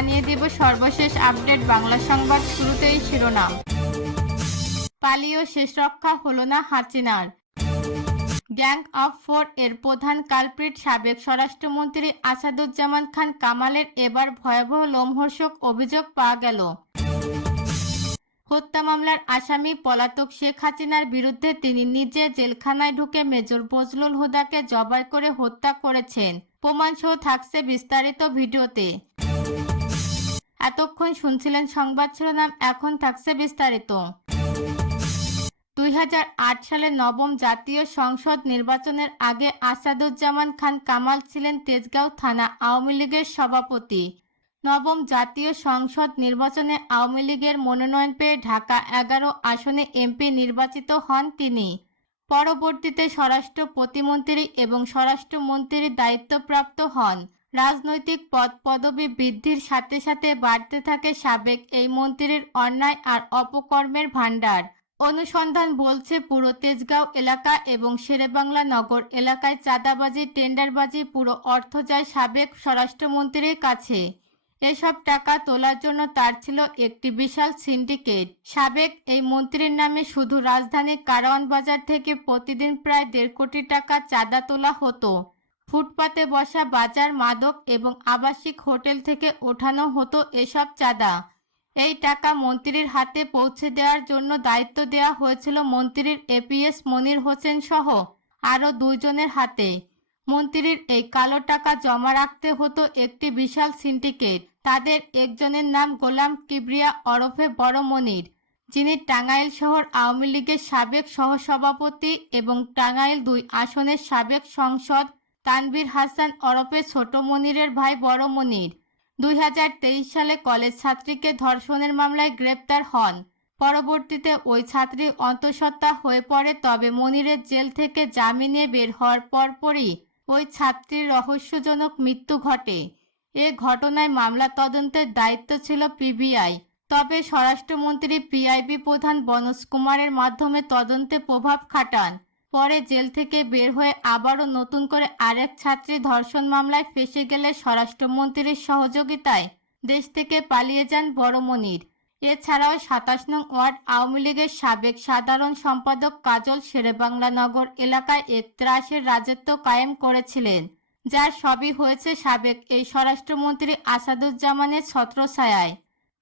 জানিয়ে দেব সর্বশেষ আপডেট বাংলা সংবাদ। শুরুতেই শিরোনাম। পালিয়েও শেষ রক্ষা হলো না হাসিনার। গ্যাং অফ ফোর এর প্রধান কালপ্রিট সাবেক স্বরাষ্ট্রমন্ত্রী আসাদুজ্জামান খান কামালের এবার ভয়াবহ লোমহর্ষক অভিযোগ পাওয়া গেল। হত্যা মামলার আসামি পলাতক শেখ হাসিনার বিরুদ্ধে তিনি নিজে জেলখানায় ঢুকে মেজর বজলুল হুদাকে জবাই করে হত্যা করেছেন। প্রমাণসহ থাকছে বিস্তারিত ভিডিওতে। এতক্ষণ শুনছিলেন সংবাদ শিরোনাম, এখন থাকছে বিস্তারিত। 2008 সালের নবম জাতীয় সংসদ নির্বাচনের আগে আসাদুজ্জামান খান কামাল ছিলেন তেজগাঁও থানা আওয়ামী লীগের সভাপতি। নবম জাতীয় সংসদ নির্বাচনে আওয়ামী লীগের মনোনয়ন পেয়ে ঢাকা 11 আসনে এমপি নির্বাচিত হন তিনি। পরবর্তীতে স্বরাষ্ট্র প্রতিমন্ত্রী এবং স্বরাষ্ট্রমন্ত্রীর দায়িত্বপ্রাপ্ত হন। রাজনৈতিক পদ পদবি বৃদ্ধির সাথে সাথে বাড়তে থাকে সাবেক এই মন্ত্রীর অন্যায় আর অপকর্মের ভাণ্ডার। অনুসন্ধান বলছে পুরো তেজগাঁও এলাকা এবং শেরেবাংলা নগর এলাকায় চাঁদাবাজি, টেন্ডারবাজি, পুরো অর্থ যায় সাবেক স্বরাষ্ট্রমন্ত্রীর কাছে। এসব টাকা তোলার জন্য তার ছিল একটি বিশাল সিন্ডিকেট। সাবেক এই মন্ত্রীর নামে শুধু রাজধানীর কারওয়ান বাজার থেকে প্রতিদিন প্রায় 1.5 কোটি টাকা চাঁদা তোলা হতো। ফুটপাতে বসা বাজার, মাদক এবং আবাসিক হোটেল থেকে ওঠানো হতো এসব চাঁদা। এই টাকা মন্ত্রীর হাতে পৌঁছে দেওয়ার জন্য দায়িত্ব দেওয়া হয়েছিল মন্ত্রীর এপিএস মনির হোসেন সহ আরও 2 জনের হাতে। মন্ত্রীর এই কালো টাকা জমা রাখতে হতো একটি বিশাল সিন্ডিকেট। তাদের একজনের নাম গোলাম কিবরিয়া ওরফে বড় মনির, যিনি টাঙ্গাইল শহর আওয়ামী লীগের সাবেক সহসভাপতি এবং টাঙ্গাইল 2 আসনের সাবেক সংসদ তানভীর হাসান ওরফে ছোট মনিরের ভাই বড় মনির। 2023 সালে কলেজ ছাত্রীকে ধর্ষণের মামলায় গ্রেপ্তার হন। পরবর্তীতে ওই ছাত্রী অন্তঃসত্ত্বা হয়ে পড়ে, তবে মনিরের জেল থেকে জামিনে বের হওয়ার পরপরই ওই ছাত্রীর রহস্যজনক মৃত্যু ঘটে। এ ঘটনায় মামলা তদন্তের দায়িত্ব ছিল পিবিআই, তবে স্বরাষ্ট্রমন্ত্রী পিআইবি প্রধান বনোজ কুমারের মাধ্যমে তদন্তে প্রভাব খাটান। পরে জেল থেকে বের হয়ে আবারও নতুন করে আরেক ছাত্রী ধর্ষণ মামলায় ফেঁসে গেলে স্বরাষ্ট্রমন্ত্রীর সহযোগিতায় দেশ থেকে পালিয়ে যান বড় মনির। এছাড়াও 27 নং ওয়ার্ড আওয়ামী লীগের সাবেক সাধারণ সম্পাদক কাজল শেরেবাংলা নগর এলাকায় এক ত্রাসের রাজত্ব কায়েম করেছিলেন, যার সবই হয়েছে সাবেক এই স্বরাষ্ট্রমন্ত্রী আসাদুজ্জামানের ছত্রছায়ায়।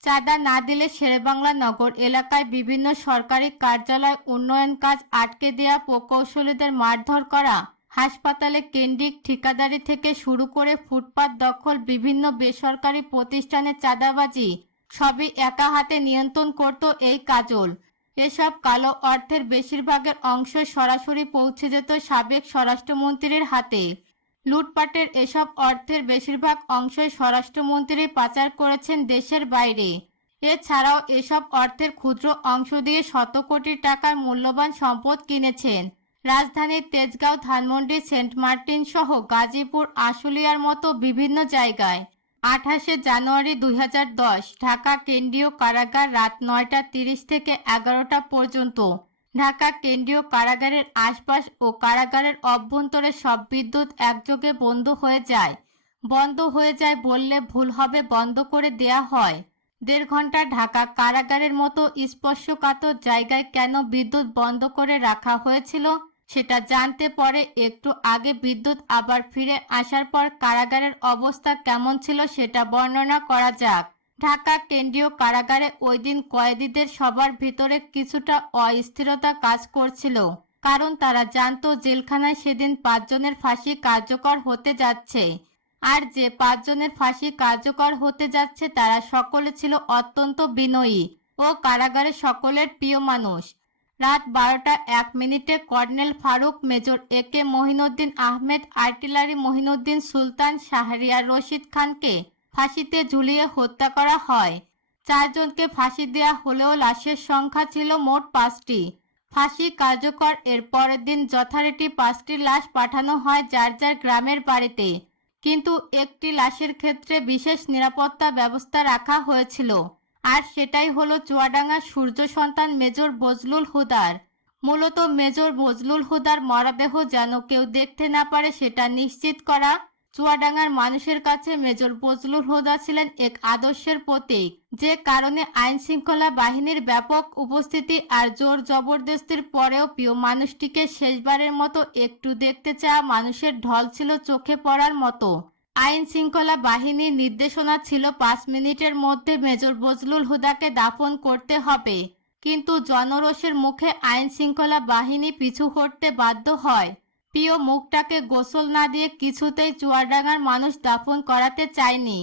চাঁদা না দিলে শেরেবাংলা নগর এলাকায় বিভিন্ন সরকারি কার্যালয় উন্নয়ন কাজ আটকে দেয়া, প্রকৌশলীদের মারধর করা, হাসপাতালে কেন্দ্রিক ঠিকাদারি থেকে শুরু করে ফুটপাত দখল, বিভিন্ন বেসরকারি প্রতিষ্ঠানে চাঁদাবাজি সবই একা হাতে নিয়ন্ত্রণ করত এই কাজল। এসব কালো অর্থের বেশিরভাগের অংশ সরাসরি পৌঁছে যেত সাবেক স্বরাষ্ট্রমন্ত্রীর হাতে। লুটপাটের এসব অর্থের বেশিরভাগ অংশই স্বরাষ্ট্রমন্ত্রী পাচার করেছেন দেশের বাইরে। এছাড়াও এসব অর্থের ক্ষুদ্র অংশ দিয়ে শত কোটি টাকার মূল্যবান সম্পদ কিনেছেন। রাজধানীর তেজগাঁও, ধানমন্ডি, সেন্ট মার্টিন সহ গাজীপুর, আশুলিয়ার মতো বিভিন্ন জায়গায়। 28শে জানুয়ারি 2010 ঢাকা কেন্দ্রীয় কারাগার রাত 9টা 30 থেকে 11টা পর্যন্ত। ঢাকা কেন্দ্রীয় কারাগারের আশপাশ ও কারাগারের অভ্যন্তরে সব বিদ্যুৎ একযোগে বন্ধ হয়ে যায়। বন্ধ হয়ে যায় বললে ভুল হবে, বন্ধ করে দেয়া হয়। 1.5 ঘন্টা ঢাকা কারাগারের মতো স্পর্শকাতর জায়গায় কেন বিদ্যুৎ বন্ধ করে রাখা হয়েছিল সেটা জানতে পরে একটু আগে বিদ্যুৎ আবার ফিরে আসার পর কারাগারের অবস্থা কেমন ছিল সেটা বর্ণনা করা যাক। ঢাকা কেন্দ্রীয় কারাগারে ওই দিন কয়েদিদের সবার ভিতরে কিছুটা অস্থিরতা কাজ করছিল, কারণ তারা জানতো জেলখানায় সেদিন 5 জনের ফাঁসি কার্যকর হতে যাচ্ছে। আর যে 5 জনের ফাঁসি কার্যকর হতে যাচ্ছে তারা সকলে ছিল অত্যন্ত বিনয়ী ও কারাগারে সকলের প্রিয় মানুষ। রাত 12টা 1 কর্নেল ফারুক, মেজর একে মহিনুদ্দিন আহমেদ, আর্টিলারি মহিনুদ্দিন সুলতান, শাহরিয়ার রশিদ খানকে ফাঁসিতে ঝুলিয়ে হত্যা করা হয়। 4 জনকে ফাঁসি দেয়া হলেও লাশের সংখ্যা ছিল মোট 5টি। ফাঁসি কার্যকর এর পরের দিন যথারীতি 5টি লাশ পাঠানো হয় যার যার গ্রামের বাড়িতে, কিন্তু একটি লাশের ক্ষেত্রে বিশেষ নিরাপত্তা ব্যবস্থা রাখা হয়েছিল, আর সেটাই হলো চুয়াডাঙ্গার সূর্য সন্তান মেজর বজলুল হুদার। মূলত মেজর বজলুল হুদার মরদেহ যেন কেউ দেখতে না পারে সেটা নিশ্চিত করা চুয়াডাঙ্গার মানুষের কাছে মেজর বজলুল হুদা ছিলেন এক আদর্শের প্রতীক, যে কারণে আইন শৃঙ্খলা বাহিনীর ব্যাপক উপস্থিতি আর জোর জবরদস্তির পরেও প্রিয় মানুষটিকে শেষবারের মতো একটু দেখতে চাওয়া মানুষের ঢল ছিল চোখে পড়ার মতো। আইন শৃঙ্খলা বাহিনীর নির্দেশনা ছিল 5 মিনিটের মধ্যে মেজর বজলুল হুদাকে দাফন করতে হবে, কিন্তু জনরোষের মুখে আইন শৃঙ্খলা বাহিনী পিছু হটতে বাধ্য হয়। প্রিয় মুখটাকে গোসল না দিয়ে কিছুতেই চুয়াডাঙ্গার মানুষ দাফন করাতে চায়নি।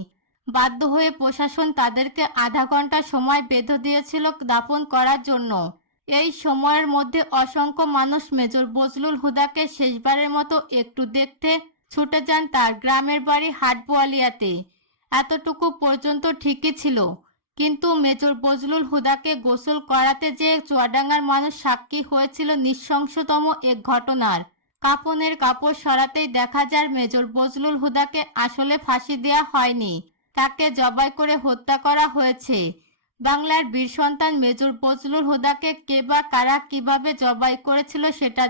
বাধ্য হয়ে প্রশাসন তাদেরকে আধা ঘন্টা সময় বেঁধে দিয়েছিল দাফন করার জন্য। এই সময়ের মধ্যে অসংখ্য মানুষ মেজর বজলুল হুদাকে শেষবারের মতো একটু দেখতে ছুটে যান তার গ্রামের বাড়ি হাটবোয়ালিয়াতে। এতটুকু পর্যন্ত ঠিকই ছিল, কিন্তু মেজর বজলুল হুদাকে গোসল করাতে যে চুয়াডাঙ্গার মানুষ সাক্ষী হয়েছিল নৃশংসতম এক ঘটনার। কাফনের কাপড় সরাতেই দেখা যায় মেজর বজলুল হুদাকে আসলে ফাঁসি দেওয়া হয়নি, তাকে জবাই করে হত্যা করা হয়েছে। বাংলার বীর সন্তান মেজর বজলুল হুদাকে কে বা কারা কিভাবে জবাই করেছিল সেটা